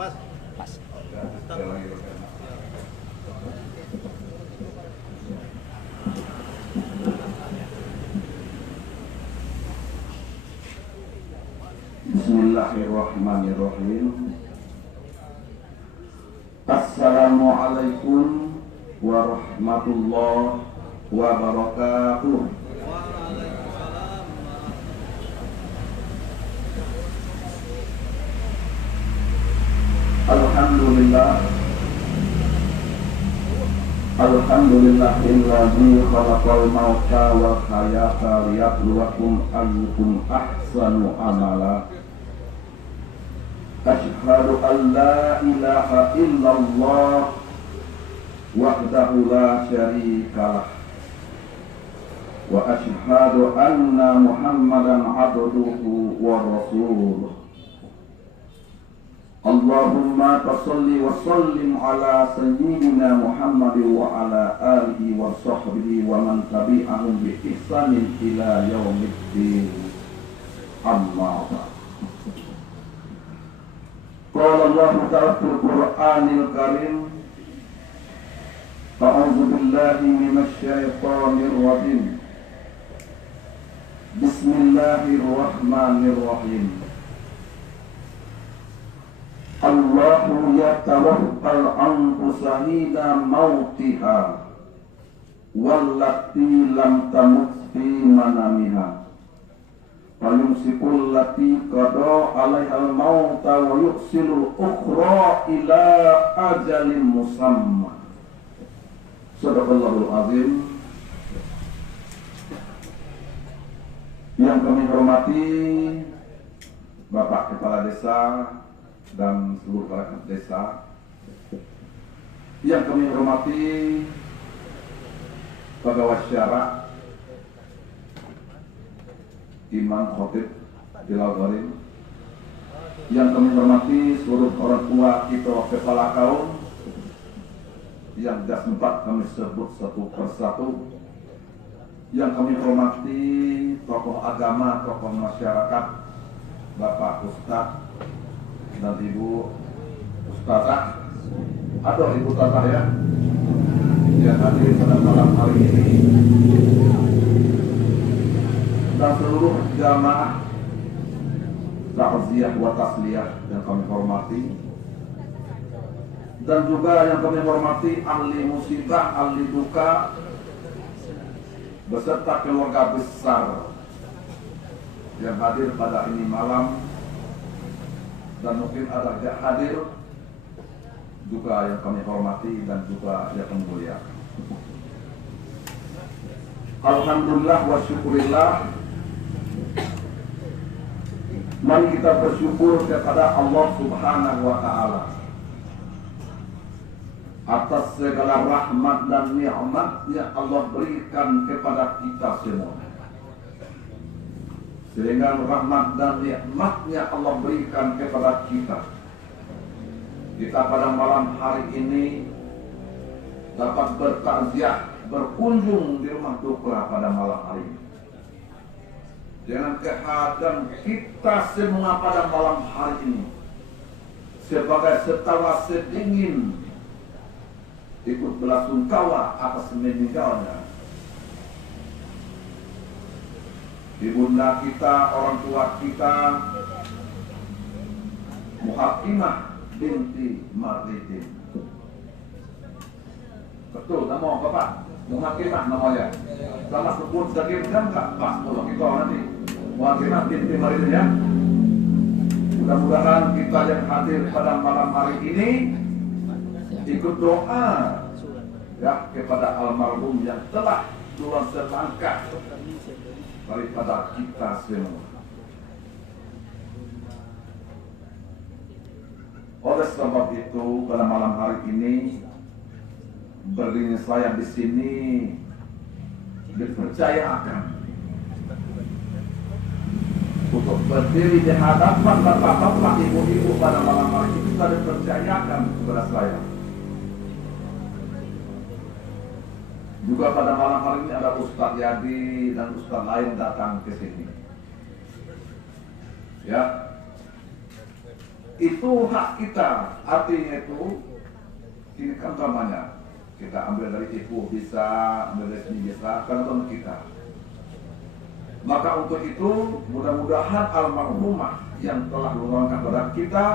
Pas. Pas. Bismillahirrahmanirrahim. Assalamualaikum warahmatullahi wabarakatuh. Alhamdulillah. Alhamdulillahilladzi khalaqal mauta wal hayata liyabluwakum ayyukum ahsanu amala. Asyhadu an la ilaha illallah wahdahu la syarikalah wa asyhadu anna Muhammadan abduhu wa rasuluh. Allahumma salli wa sallim ala sayyidina Muhammad wa ala alihi wa sahbihi wa man tabi'ahum bi ihsanin ila yaumiddin. Amma ba'd. Qala Allah ta'ala fil Qur'anil Karim, a'udzu billahi minasy syaithanir rajim. Bismillahirrahmanirrahim. Allahu yatawaffal anfusa hina mautiha wallati lam tamut fi manamiha fayumsikul lati qada 'alaihal mauta wa yuhsilul ukhra ila ajalin musamma. Shadaqallahul azim. Yang kami hormati Bapak Kepala Desa dan seluruh perangkat desa, yang kami hormati pegawai syara, imam, khotib, tilawah, yang kami hormati seluruh orang tua kita kepala kaum, yang tidak sempat kami sebut satu persatu, yang kami hormati tokoh agama, tokoh masyarakat, Bapak Ustadz dan Ibu Ustazah atau Ibu Ustazah ya, yang hadir pada malam hari ini, dan seluruh jamaah takziah wa tasliyah yang kami hormati, dan juga yang kami hormati ahli musibah, ahli duka beserta keluarga besar yang hadir pada ini malam, dan mungkin ada yang hadir juga yang kami hormati dan juga yang kami muliakan. Alhamdulillah wa syukurillah. Mari kita bersyukur kepada Allah Subhanahu wa Ta'ala atas segala rahmat dan nikmat yang Allah berikan kepada kita semua, sehingga rahmat dan nikmatnya Allah berikan kepada kita. Kita pada malam hari ini dapat bertakziah, berkunjung di rumah duka pada malam hari ini. Dengan kehadiran kita semua pada malam hari ini sebagai setawa sedingin ikut belasungkawa atas meninggalnya ibunda kita, orang tua kita, Muhakimah binti Maridin. Betul, nama Bapak Muhakimah namanya. Sama sebut sedikit kan enggak pas kalau kita nanti Muhakimah binti Maridin ya. Mudah-mudahan kita yang hadir pada malam hari ini ikut doa ya kepada almarhum yang telah turun selangkah daripada kita semua. Oleh sebab itu pada malam hari ini berdiri saya di sini dipercayakan untuk berdiri di hadapan bapak-bapak, ibu-ibu pada malam hari ini sudah dipercayakan kepada saya. Juga pada malam hari ini ada Ustadz Yadi dan Ustadz lain datang ke sini. Ya, itu hak kita. Artinya itu, ini kan namanya kita ambil dari ibu bisa, ambil dari sini bisa, karena itu kita. Maka untuk itu mudah-mudahan almarhumah yang telah meluangkan kepada kita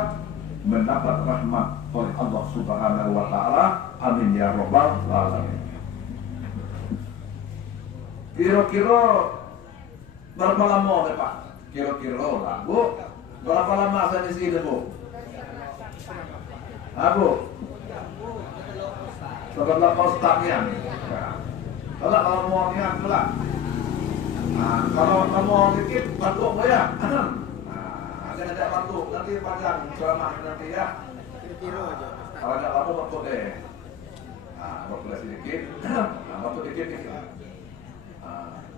mendapat rahmat oleh Allah Subhanahu wa Ta'ala. Amin ya Rabbal Alamin. Kira-kira berapa lama Pak? Kira-kira lah Bu. Berapa lama saya di sini Bu? Bu? Sebentar Ustaznya. Kalau mau niat lah. Nah, kalau kamu dikit batuk ya. Akan ada batuk nanti panjang selama nanti ya. Kira-kira aja. Kalau ada kamu batuk deh. Batuk sedikit. Batuk dikit.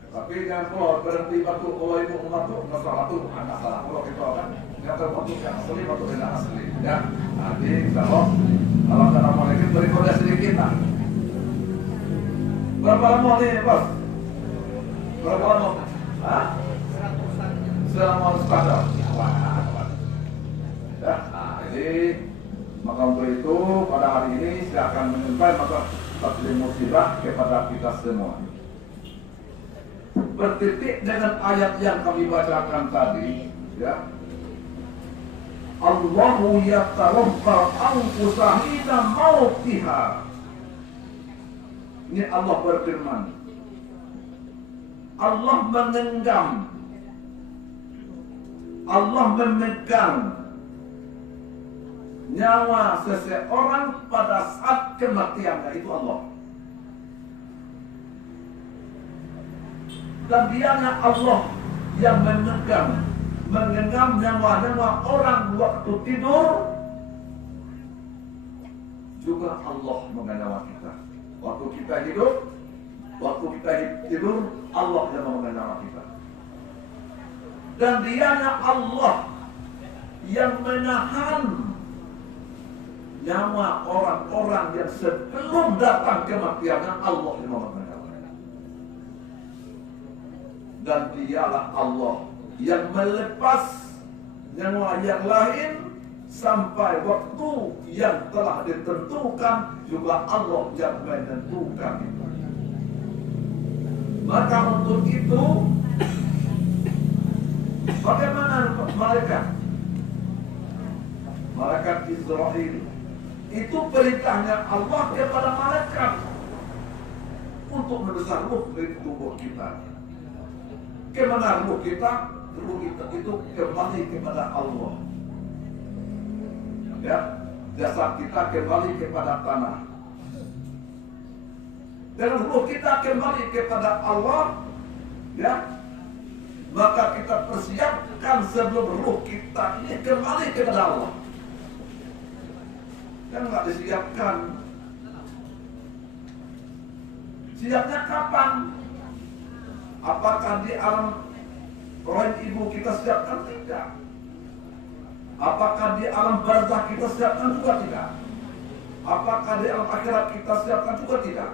Tapi jangan kalau berhenti batuk, kalau ibu batuk, nggak salah batuk, nggak salah. Kalau kita kan, yang terbatuk yang asli, batuk yang asli. Ya, nanti kalau mau dikit beri kode sedikit lah. Berapa lama nih bos? Berapa lama? Selama sekadar. Ya, jadi maka untuk itu pada hari ini saya akan menyampaikan maka taklim musibah kepada kita semua. Bertitik dengan ayat yang kami bacakan tadi, ya. Allahu yatawaffal anfusa hina mautiha. Ini Allah berfirman. Allah mengenggam, Allah memegang nyawa seseorang pada saat kematiannya, itu Allah. Dan dianya Allah yang mengenggam nyawa-nyawa orang waktu tidur. Juga Allah mengenggam nyawa kita. Waktu kita hidup, waktu kita tidur, Allah yang mengenggam nyawa kita. Dan dianya Allah yang menahan nyawa orang-orang yang sebelum datang kematiannya, Allah yang mengenggam. Dan dialah Allah yang melepas nyawa yang lain sampai waktu yang telah ditentukan, juga Allah yang menentukan itu. Maka untuk itu, bagaimana malaikat Israel itu perintahnya Allah kepada malaikat untuk membesar ruh dari tubuh kita. Kemana ruh kita? Ruh kita itu kembali kepada Allah. Ya, jasad kita kembali kepada tanah. Dan ruh kita kembali kepada Allah, ya. Maka kita persiapkan sebelum ruh kita ini kembali kepada Allah. Kan nggak disiapkan. Siapnya kapan? Apakah di alam roh ibu kita siapkan? Tidak. Apakah di alam barzakh kita siapkan? Juga tidak. Apakah di alam akhirat kita siapkan? Juga tidak.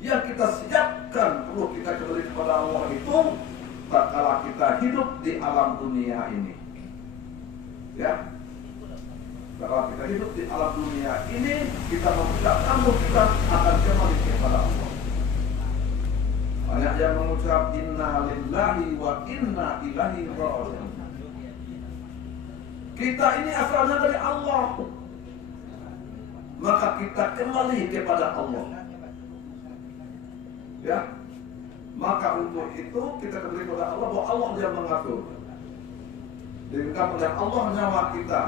Yang kita siapkan ruh kita kembali kepada Allah itu tatkala kita hidup di alam dunia ini. Ya. Tatkala kita hidup di alam dunia ini, kita mengucapkan ruh kita akan kembali kepada Allah. Banyak yang mengucap inna lillahi wa inna ilaihi raji'un. Kita ini asalnya dari Allah. Maka kita kembali kepada Allah. Ya. Maka untuk itu kita kembali kepada Allah, bahwa Allah yang mengatur. Diberikan oleh Allah nyawa kita.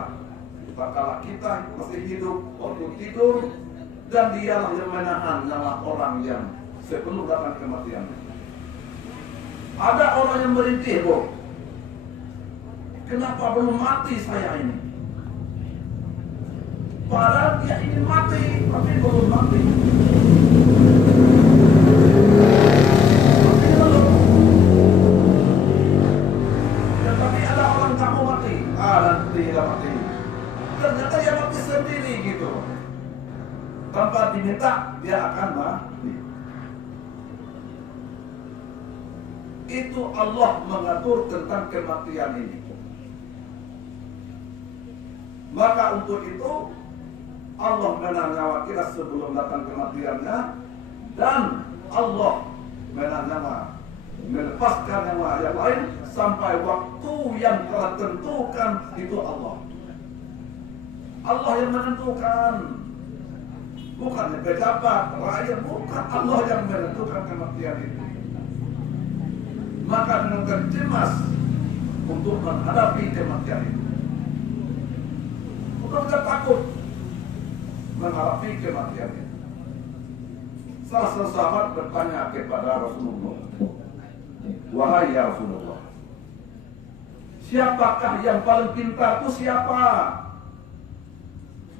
Tatkala kita masih hidup waktu tidur, dan dialah yang menahan nyawa orang yang sebelum datang kematian. Ada orang yang merintih, Bu. Kenapa belum mati saya ini? Padahal dia ingin mati, tapi belum mati. Dan tapi ada orang tak mau mati. Nanti tidak mati. Ternyata dia mati sendiri gitu. Tanpa diminta, dia akan mati. Itu Allah mengatur tentang kematian ini. Maka untuk itu Allah menahan nyawa kita sebelum datang kematiannya, dan Allah menahan nyawa, melepaskan nyawa yang lain sampai waktu yang telah tentukan. Itu Allah yang menentukan, bukan pejabat, rakyat, bukan. Allah yang menentukan kematian itu. Maka dengan cemas untuk menghadapi kematian itu, bukan takut menghadapi kematian itu. Salah seorang sahabat bertanya kepada Rasulullah, wahai ya Rasulullah, siapakah yang paling pintar? Itu siapa?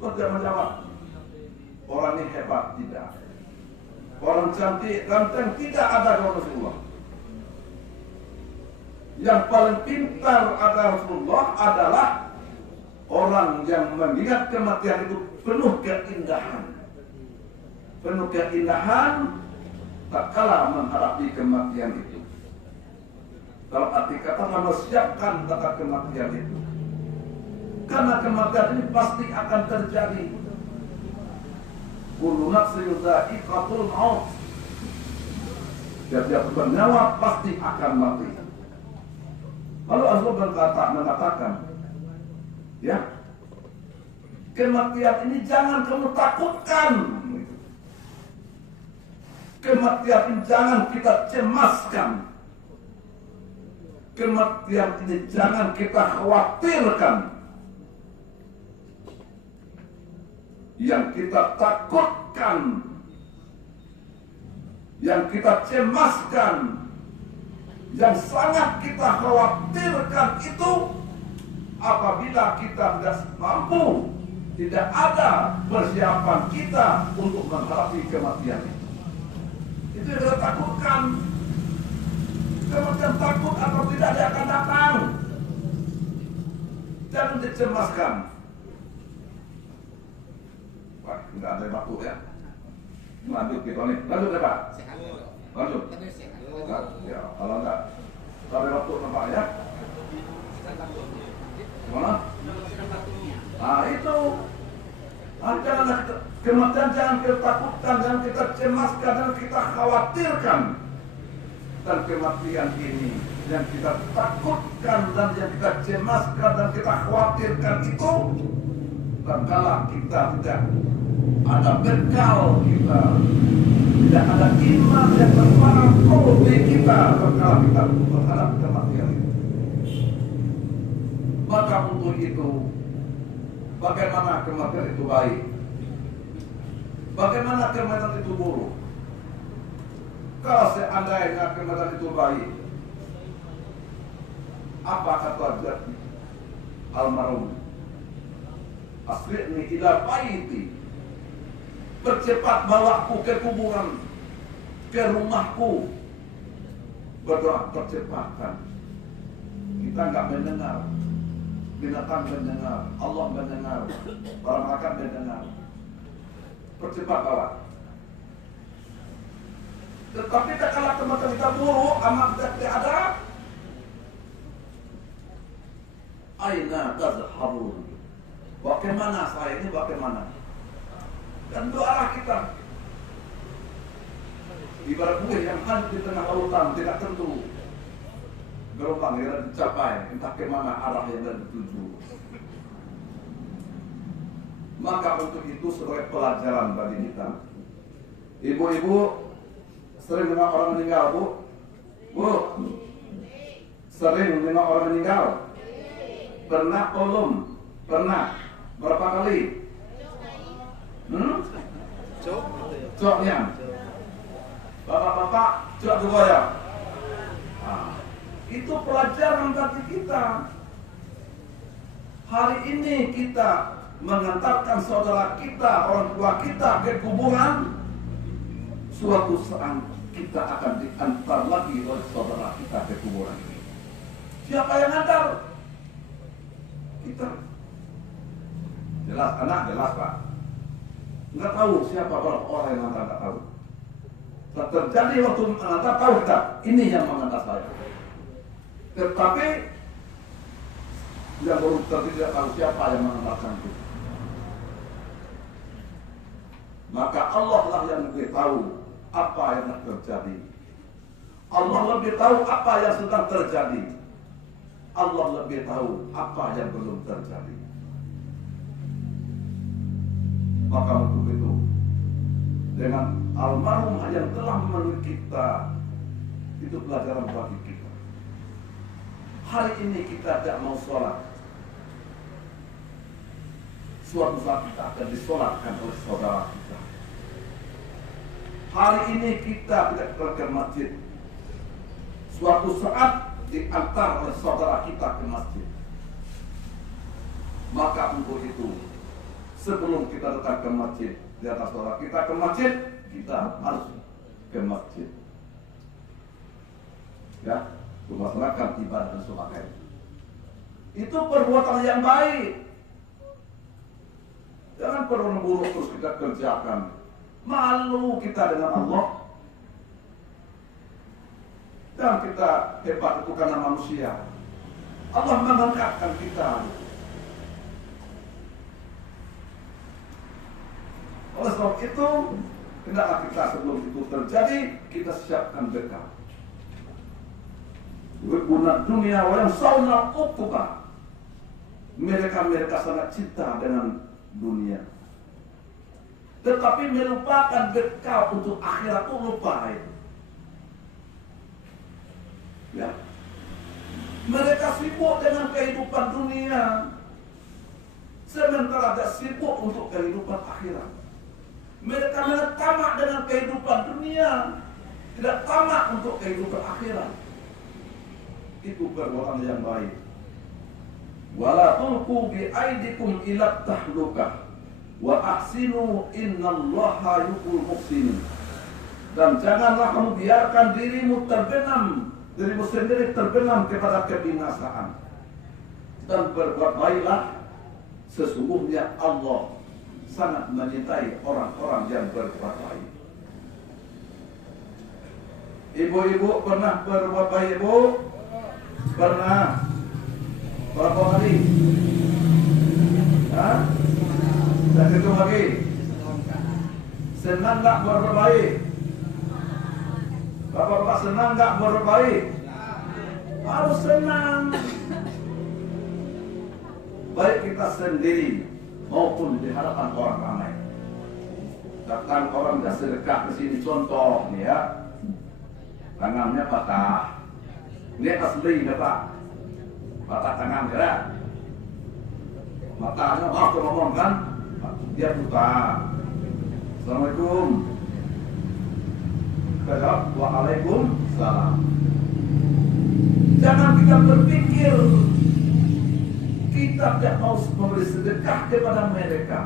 Rasul tidak menjawab, orang ini hebat, tidak. Orang cantik, ganteng, tidak ada dari Rasulullah. Yang paling pintar ada Rasulullah adalah orang yang mengingat kematian itu penuh keindahan. Penuh keindahan tak kalah menghadapi kematian itu. Kalau arti kata mempersiapkan tentang kematian itu. Karena kematian ini pasti akan terjadi. Kullu nafsin dha'iqatul maut. Setiap bernyawa pasti akan mati. Lalu Allah mengatakan, ya, kematian ini jangan kamu takutkan. Kematian ini jangan kita cemaskan. Kematian ini jangan kita khawatirkan. Yang kita takutkan, yang kita cemaskan, yang sangat kita khawatirkan itu apabila kita tidak mampu, tidak ada persiapan kita untuk menghadapi kematian itu. Itu yang kita takutkan. Kematian takut atau tidak, dia akan datang. Jangan dicemaskan. Wah, tidak ada waktu ya. Lanjut kita nih. Lanjut ya Pak. Lanjut. Ya, kalau enggak sampai waktu nampak ya. Gimana? Nah itu. Jangan kematian jangan kita takutkan, jangan kita cemaskan, jangan kita khawatirkan. Dan kematian ini yang kita takutkan dan yang kita cemaskan dan kita khawatirkan itu, tatkala kita tidak ada bekal kita, tidak ada iman yang tertanam di kita tatkala kita menghadap kematian itu. Maka untuk itu, bagaimana kematian itu baik? Bagaimana kematian itu buruk? Kalau seandainya kematian itu baik, apa kata almarhum? Asri'ni ila baiti, percepat bawaku ke kuburan, ke rumahku. Berdoa percepatkan. Kita enggak mendengar, binatang mendengar, Allah mendengar, orang makan mendengar. Percepat bawa. Tetapi kalau kematian kita buruk, amat tidak ada. Aina tazharun. Bagaimana saya ini, bagaimana? Dan doalah kita. Ibarat buih yang ada di tengah lautan, tidak tentu gelombang yang dicapai, entah kemana arah yang dituju. Maka untuk itu sebagai pelajaran bagi kita, ibu-ibu sering dengar orang meninggal, Bu? Bu? Sering dengar orang meninggal? Pernah belum? Pernah? Berapa kali? Coknya? Bapak-bapak, cok dua ya? Nah, itu pelajaran bagi kita. Hari ini kita mengantarkan saudara kita, orang tua kita ke kuburan. Suatu saat kita akan diantar lagi oleh saudara kita ke kuburan. Siapa yang antar? Kita. Jelas anak, jelas Pak. Nggak tahu siapa orang yang antar, nggak tahu. Terjadi waktu mengantar, tahu kita, ini yang mengantar saya. Tetapi Yang belum tentu tidak tahu siapa yang mengenalkan kita. Maka Allah lah yang lebih tahu apa yang terjadi. Allah lebih tahu apa yang sedang terjadi. Allah lebih tahu apa yang belum terjadi. Maka untuk itu, dengan almarhum yang telah menemui kita, itu pelajaran bagi kita. Hari ini kita tidak mau sholat, suatu saat kita akan disolatkan oleh saudara kita. Hari ini kita tidak ke masjid, suatu saat diantar oleh saudara kita ke masjid. Maka untuk itu, sebelum kita datang ke masjid, di atas saudara kita ke masjid, kita harus ke masjid. Ya, melaksanakan ibadah dan sebagainya. Itu perbuatan yang baik. Jangan perbuatan buruk terus kita kerjakan. Malu kita dengan Allah. Dan kita hebat itu karena manusia. Allah mengangkatkan kita. Oleh sebab itu, hendaklah kita sebelum itu terjadi, kita siapkan bekal. Guna dunia yang sauna ukuba. Mereka sangat cinta dengan dunia, tetapi melupakan bekal untuk akhirat itu lupa. Ya, mereka sibuk dengan kehidupan dunia, sementara tidak sibuk untuk kehidupan akhirat. Mereka tamak dengan kehidupan dunia, tidak tamak untuk kehidupan akhirat. Itu perbuatan yang baik. Wala tulqu bi aidikum ila tahlukah wa ahsinu innallaha yuhibbul muhsinin. Dan janganlah kamu biarkan dirimu sendiri terbenam kepada kebinasaan. Dan berbuat baiklah, sesungguhnya Allah sangat mencintai orang-orang yang berbuat baik. Ibu-ibu pernah berbuat baik, Ibu? Pernah? Berapa kali? Hah? Dan itu lagi? Senang gak berbuat baik? Bapak-bapak senang gak berbuat baik? Harus senang. Baik kita sendiri maupun di hadapan orang ramai. Datang orang tidak sedekah ke sini, contoh nih ya, tangannya patah. Ini asli ya Pak, patah tangan ya. Matanya aku ngomong kan, dia buta. Assalamualaikum. Kita jawab waalaikumsalam. Jangan kita berpikir kita tidak mau memberi sedekah kepada mereka.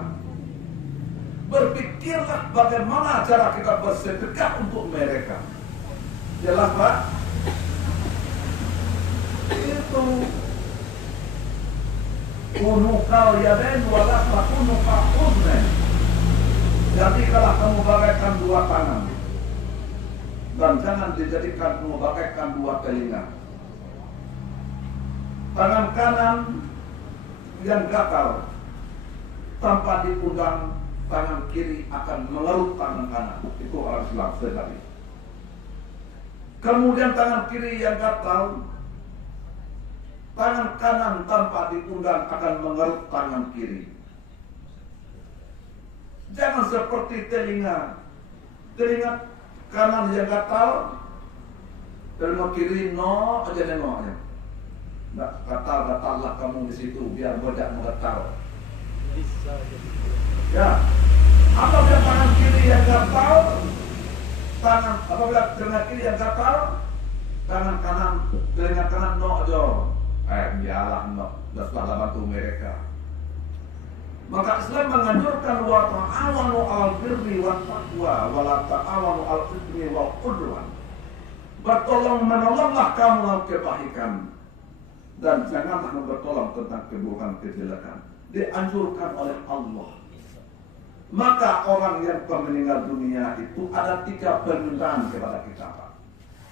Berpikirlah bagaimana cara kita bersedekah untuk mereka. Jelas Pak? Itu kunukal yaden wala kunukal uznen. Jadi kalau kamu bagaikan dua tangan, dan jangan dijadikan kamu bagaikan dua telinga. Tangan kanan yang gatal tanpa diundang, tangan kiri akan mengeruk tangan kanan. Itu orang Islam sejati. Kemudian tangan kiri yang gatal, tangan kanan tanpa diundang akan mengeruk tangan kiri. Jangan seperti telinga kanan yang gatal, telinga kiri no aja nengoknya. Nggak gatal-gatallah kamu di situ biar bodak menggatal. Ya, apabila tangan kiri yang gatal, apabila telinga kiri yang gatal, tangan kanan, telinga kanan no aja. Biarlah no, sudah bantu mereka. Maka Islam menganjurkan wa ta'awanu 'alal birri wat taqwa wa la ta'awanu 'alal itsmi wal 'udwan. Bertolong-menolonglah kamu dalam kebaikan dan janganlah bertolong tentang keburukan kejelekan. Dianjurkan oleh Allah. Maka orang yang meninggal dunia itu ada 3 permintaan kepada kita, Pak.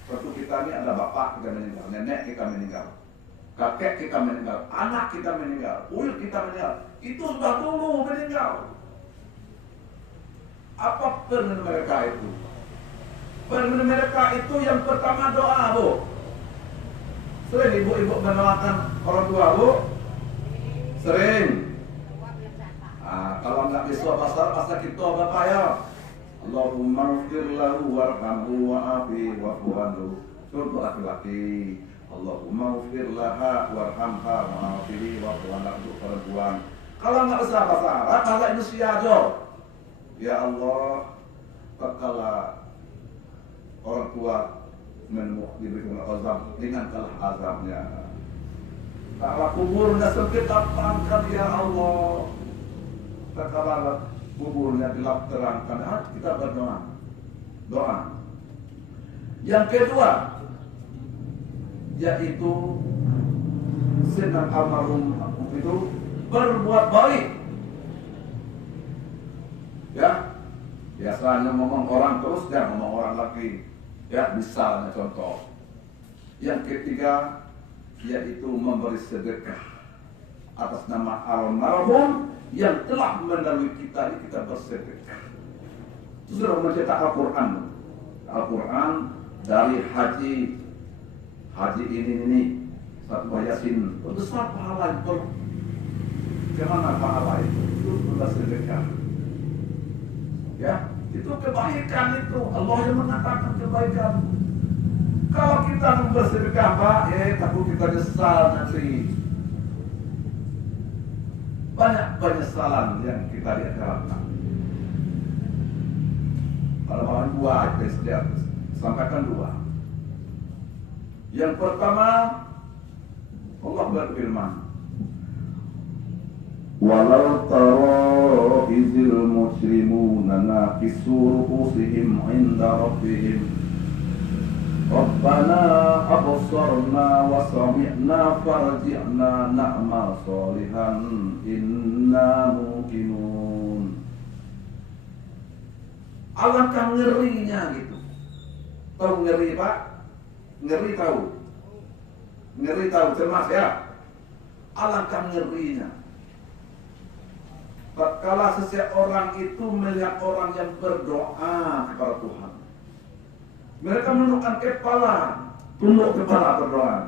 Suatu kita ini ada bapak kita meninggal, nenek kita meninggal. kakek kita meninggal, anak kita meninggal, uyut kita meninggal, itu sudah dulu meninggal. Apa permen mereka itu? Permen mereka itu yang pertama doa, Bu. Sering ibu-ibu mendoakan orang tua, Bu? Sering. Kalau nggak bisa bahasa kita Bapak ya. Allahumma ighfir lahu warhamhu wa'afi wa'fu anhu. Contoh laki-laki. Allahumma ighfir laha warhamha wa'afi wa'fu anha untuk perempuan. Kalau nggak bisa bahasa Arab, bahasa Indonesia aja. Ya Allah, tatkala orang tua diberikan azab, ringankanlah azabnya. Kalau kuburnya sempit, lapangkan ya Allah. Tatkala kuburnya gelap terangkan, kita berdoa. Doa. Yang kedua, yaitu senang almarhum itu berbuat baik. Ya, biasanya ngomong orang terus, jangan ngomong orang lagi. Ya, misalnya contoh. Yang ketiga, yaitu memberi sedekah atas nama almarhum yang telah melalui kita, ini kita bersedekah. Itu sudah mencetak Al-Quran. Al-Quran dari haji ini satu Yasin besar pahala itu. Kemana pahala itu? Itu sudah sedekah. Ya, itu kebaikan itu. Allah yang mengatakan kebaikan. Kalau kita bersedekah, Pak, takut kita nyesal nanti. Banyak penyesalan yang kita lihat dalam. Kalau dua, saya sampaikan dua. Yang pertama, Allah berfirman, walau tara izil muslimuna naqisu ru'usihim 'inda rabbihim Rabbana absarna wa sami'na farji'na na'mal sholihan inna muqinun. Alangkah ngerinya gitu. Tahu ngeri, Pak? Ngeri tahu? Ngeri tahu, cemas ya? Alangkah ngerinya. Tatkala seseorang itu melihat orang yang berdoa kepada Tuhan, mereka menundukkan kepala, tunduk kepala berdoa.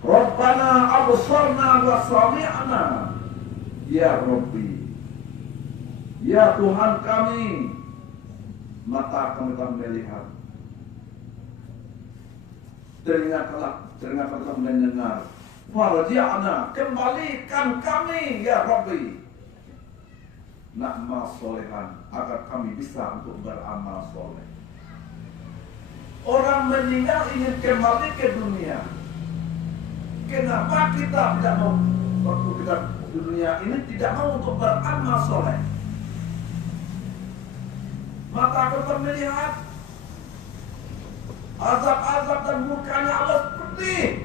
Rabbana absarna wa sami'na. Ya Rabbi, ya Tuhan kami, mata kami telah melihat, telinga telah mendengar. Farji'na, kembalikan kami ya Rabbi. Na'mal solehan, agar kami bisa untuk beramal soleh. Orang meninggal ingin kembali ke dunia. Kenapa kita tidak mau, waktu kita di dunia ini tidak mau untuk beramal soleh? Mata kita melihat azab-azab dan murkanya Allah pedih,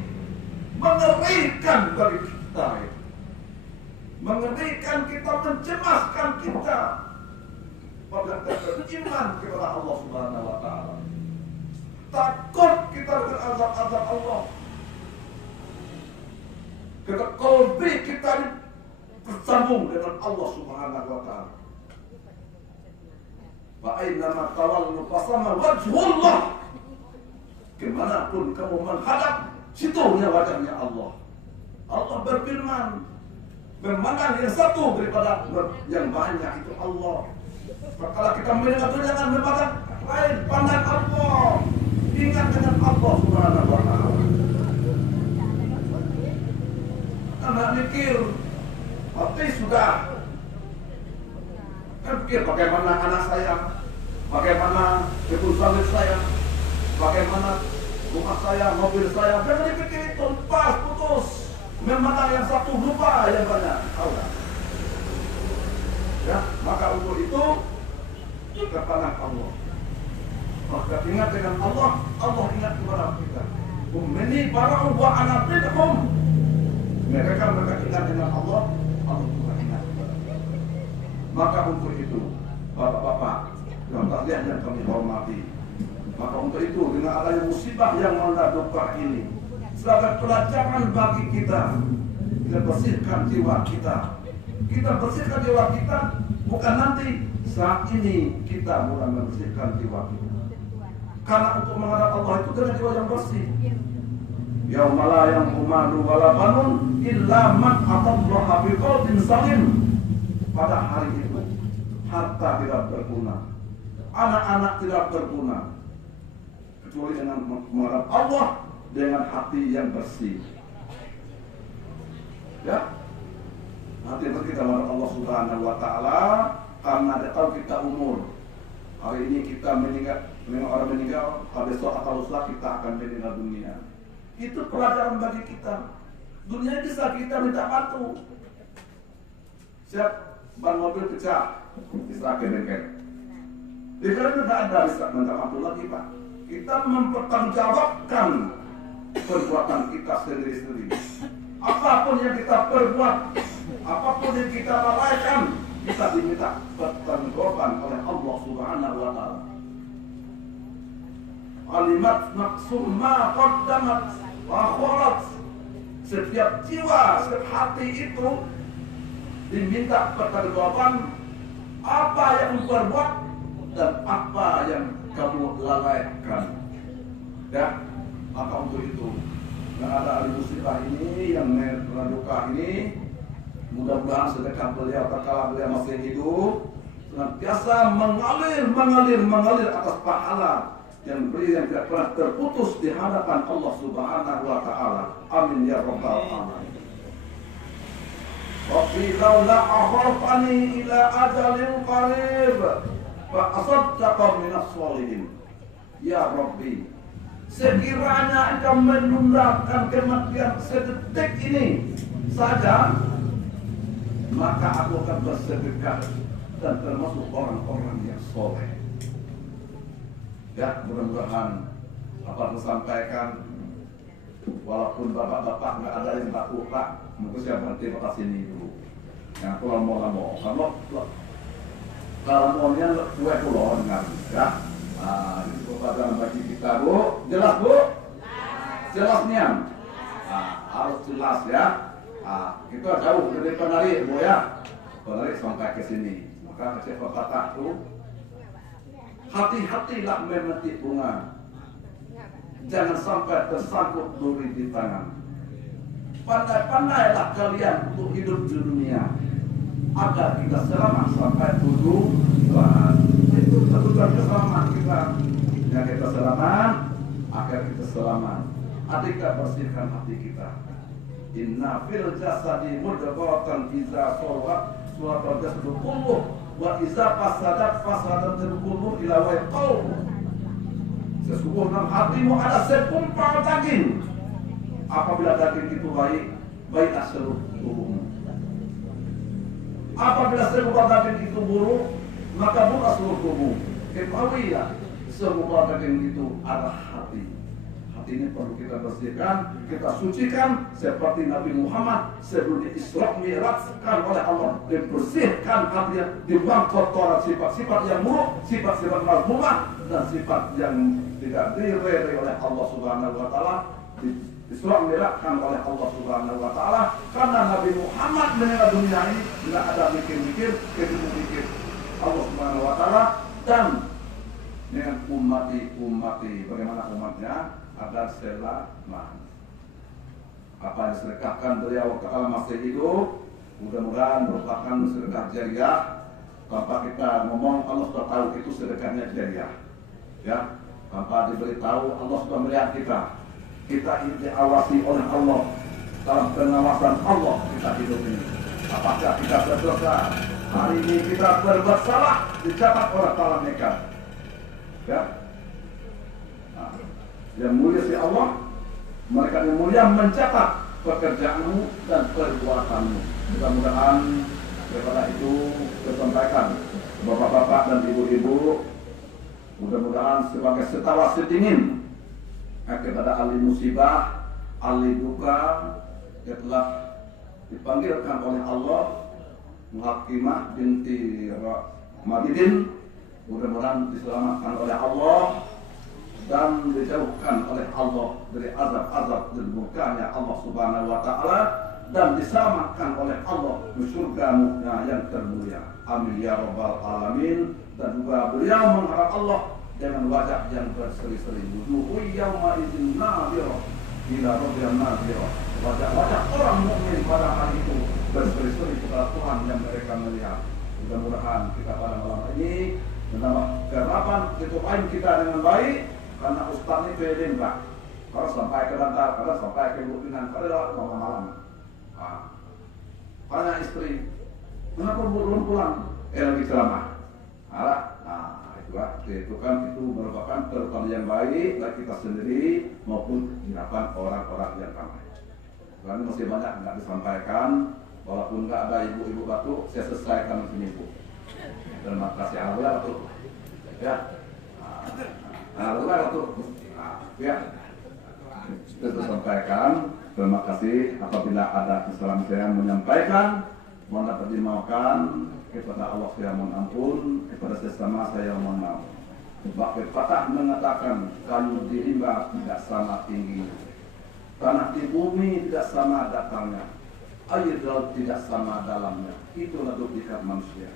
mengerikan bagi kita, mengerikan kita, mencemaskan kita. Pada kita beriman kepada Allah Subhanahu Wa Taala. Takut kita dengan azab-azab Allah. Kita kolbi kita bersambung dengan Allah Subhanahu Wa Taala. Wa aynama tawallu fasama wajhullah. Kemanapun kamu menghadap, situnya wajahnya Allah. Allah berfirman, memandang yang satu daripada yang banyak itu Allah. Kalau kita mendengar itu jangan memandang lain, pandang Allah. Ingat dengan Allah Subhanahu Wa Taala. Anak mikir, hati sudah. Kan pikir bagaimana anak saya, bagaimana ibu suami saya, bagaimana rumah saya, mobil saya. Jangan dipikir itu, lepas, putus. Memandang yang satu, lupa yang banyak. Tahu tak? Ya, maka untuk itu kita pandang Allah. Maka ingat dengan Allah, Allah ingat kepada kita. Ini barang wa ana bidhum. Mereka ingat dengan Allah, Allah juga ingat kepada kita. Maka untuk itu, Bapak-bapak yang takliah yang kami hormati, maka untuk itu dengan adanya musibah yang melanda duka ini, sebagai pelajaran bagi kita. Kita bersihkan jiwa kita. Kita bersihkan jiwa kita bukan nanti, saat ini kita mulai membersihkan jiwa kita. Karena untuk menghadap Allah itu dengan jiwa yang bersih. Yauma la yanfa'u malun wala banun illa man atallaha biqalbin salim. Pada hari itu harta tidak berguna, anak-anak tidak berguna, kecuali dengan menghadap Allah dengan hati yang bersih. Ya, hati yang bersih kita menghadap Allah Subhanahu wa Ta'ala. Karena ada tahu kita umur. Hari ini kita meninggal, orang meninggal, besok atau lusa kita akan meninggal dunia. Itu pelajaran bagi kita. Dunia bisa kita minta bantu. Siap, ban mobil pecah, bisa ke bengkel. Di sana tidak ada bisa minta bantu lagi, Pak. Kita mempertanggungjawabkan perbuatan kita sendiri-sendiri. Apapun yang kita perbuat, apapun yang kita lalaikan, kita diminta pertanggungjawaban oleh Allah Subhanahu wa Ta'ala. Alimat nafsum ma qaddamat wa akharat. Setiap jiwa, setiap hati itu diminta pertanggungjawaban apa yang berbuat dan apa yang kamu lalaikan. Ya, maka untuk itu yang ada ahli musibah ini, yang meraduka ini, mudah-mudahan sedekah beliau tatkala beliau masih hidup senantiasa mengalir atas pahala yang tidak pernah terputus di hadapan Allah Subhanahu wa Ta'ala. Amin ya rabbal alamin. Rabbi laula akhartani ila ajalin qarib fa asaddaqa minas sholihin. Ya Rabbi, sekiranya Engkau menundakan kematian sedetik ini saja, maka aku akan bersedekah dan termasuk orang-orang yang soleh. Ya, mudah-mudahan apa yang disampaikan, walaupun bapak-bapak nggak ada yang tak lupa, mungkin saya berhenti batas sini dulu. Yang kalau mau, kalau maunya kue pulau dengan, ya. Nah, itu pelajaran bagi kita, Bu. Jelas, Bu? Jelasnya? Nah, harus jelas ya. Kita jauh dari penari, Bu ya. Penari sampai ke sini. Maka saya berkata itu, hati-hatilah memetik bunga. Jangan sampai tersangkut duri di tangan. Pandai-pandailah kalian untuk hidup di dunia, agar kita selamat sampai tujuan. Itu tujuan keselamatan kita. Yang kita selamat, agar kita selamat. Adika bersihkan hati kita. Inna fil jasadi mudghatan iza shawat suatu jasadu kulluh wa iza fasadat fasadat kulluh ila waqau. Sesungguhnya hatimu ada segumpal daging. Apabila daging itu baik seluruh tubuhmu. Apabila segumpal daging itu buruk, maka buruk seluruh tubuh. Ketahuilah, segumpal daging itu adalah hati. Hati ini perlu kita bersihkan, kita sucikan seperti Nabi Muhammad sebelum di Isra Mi'rajkan oleh Allah, dibersihkan hatinya, dibuang kotoran sifat-sifat yang buruk, sifat-sifat mazmumah dan sifat yang tidak diridhai oleh Allah Subhanahu wa Ta'ala. Isra Mi'rajkan oleh Allah Subhanahu wa Ta'ala karena Nabi Muhammad meninggal dunia ini tidak ada mikir-mikir, mikir Allah Subhanahu wa Ta'ala dan dengan ummati bagaimana umatnya agar selamat. Apa yang disedekahkan beliau kalau masih hidup, mudah-mudahan merupakan sedekah jariah. Tanpa kita ngomong, Allah sudah tahu itu sedekahnya jariah. Ya, tanpa diberitahu, Allah sudah melihat kita. Kita ini diawasi oleh Allah, dalam pengawasan Allah kita hidup ini. Apakah kita berdosa? Hari ini kita berbuat salah, dicatat oleh para malaikat. Ya. Yang mulia si Allah, mereka yang mulia mencatat pekerjaanmu dan perbuatanmu. Mudah-mudahan daripada itu disampaikan bapak-bapak dan ibu-ibu, mudah-mudahan sebagai setawa sedingin kepada ahli musibah, ahli duka yang telah dipanggilkan oleh Allah, Muhakimah binti Madidin, mudah-mudahan diselamatkan oleh Allah dan dijauhkan oleh Allah dari azab-azab dan murkanya Allah Subhanahu wa taala dan diselamatkan oleh Allah di surga-Nya yang termulia. Amin ya rabbal alamin. Dan juga beliau mengharap Allah dengan wajah yang berseri-seri, wujuhu yauma idzin nadhirah ila rabbil nadhirah. Wajah-wajah orang mukmin pada hari itu berseri-seri kepada Tuhan yang mereka melihat. Mudah-mudahan kita pada malam ini menambah keharapan ketupain kita dengan baik, karena Ustaz ini pede Pak. Kalau sampai ke lantar, kalau sampai ke bukinan, kalau malam-malam. Tanya istri, kenapa belum pulang? Lagi ceramah. Itu kan itu merupakan pertanda yang baik bagi kita sendiri maupun harapan orang-orang yang ramai. Karena masih banyak nggak disampaikan, walaupun nggak ada ibu-ibu batuk, saya selesaikan di sini Bu. Terima kasih Allah Batuk. Ya, Allah Batuk. Ya, saya sampaikan. Terima kasih apabila ada kesalahan saya menyampaikan, mohon dapat dimaafkan. Kepada Allah saya mohon ampun, kepada sesama saya mohon maaf. Sebab pepatah mengatakan kayu di rimba tidak sama tingginya, tanah di bumi tidak sama datarnya, air di laut tidak sama dalamnya. Itulah duplikat manusia.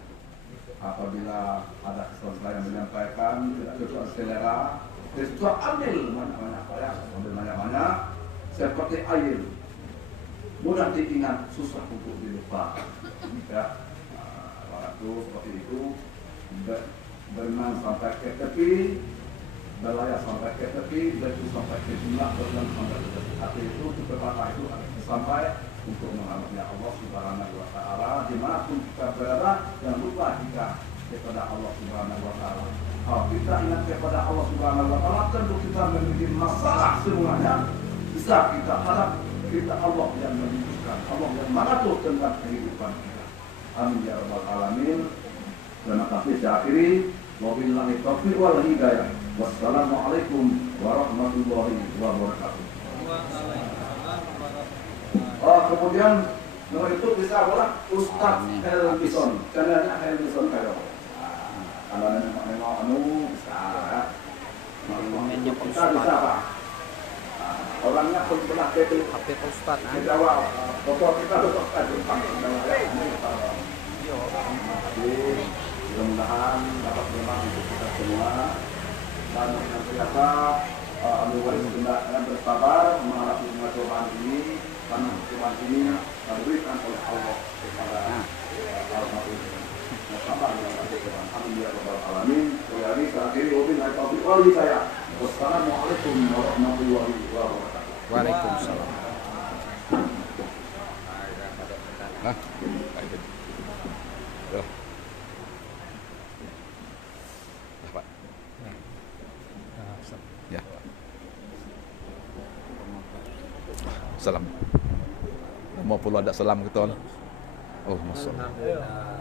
Apabila ada kesalahan saya menyampaikan tidak sesuai selera, sesuai ambil banyak-banyak ya, ambil banyak-banyak seperti air, mudah diingat, susah untuk dilupakan. Ya. Seperti itu, berenang sampai ke tepi, berlayar sampai ke tepi, berjalan sampai ke jumlah, berjalan sampai ke tepi. Hati itu, pepatah itu sampai untuk menghadapnya Allah Subhanahu wa taala. Dimanapun kita berada, jangan lupa kita kepada Allah Subhanahu wa taala. Kalau kita ingat kepada Allah Subhanahu wa taala, tentu kita memiliki masalah semuanya bisa kita harap kita Allah yang menyembuhkan, Allah yang mengatur tentang kehidupan kita. Amin ya rabbal alamin. Terima kasih. Saya akhiri. Wabillahi taufiq wal hidayah. Wassalamualaikum warahmatullahi wabarakatuh. Kemudian nomor itu bisa adalah Ustaz Helmison. Channelnya Helmison kayak. Kalau memang bisa ya. Kita bisa Pak. Orangnya pun pernah PP Ustaz. Jawab. Foto kita untuk Jepang. Mudah-mudahan dapat bermanfaat untuk kita semua. Dan senantiasa ambil waris yang bersabar menghadapi semua cobaan ini, karena cobaan ini diberikan oleh Allah kepada al-Fatihah. Sabar yang ada cobaan. Amin ya rabbal alamin. Sekali lagi saya akhiri wabillahi taufiq wal hidayah. Wassalamualaikum warahmatullahi wabarakatuh. Waalaikumsalam. Ya. Salam. Mau pula ada salam kita. Oh, masuk. Alhamdulillah.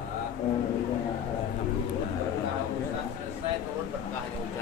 Selesai turun berkahnya hujan.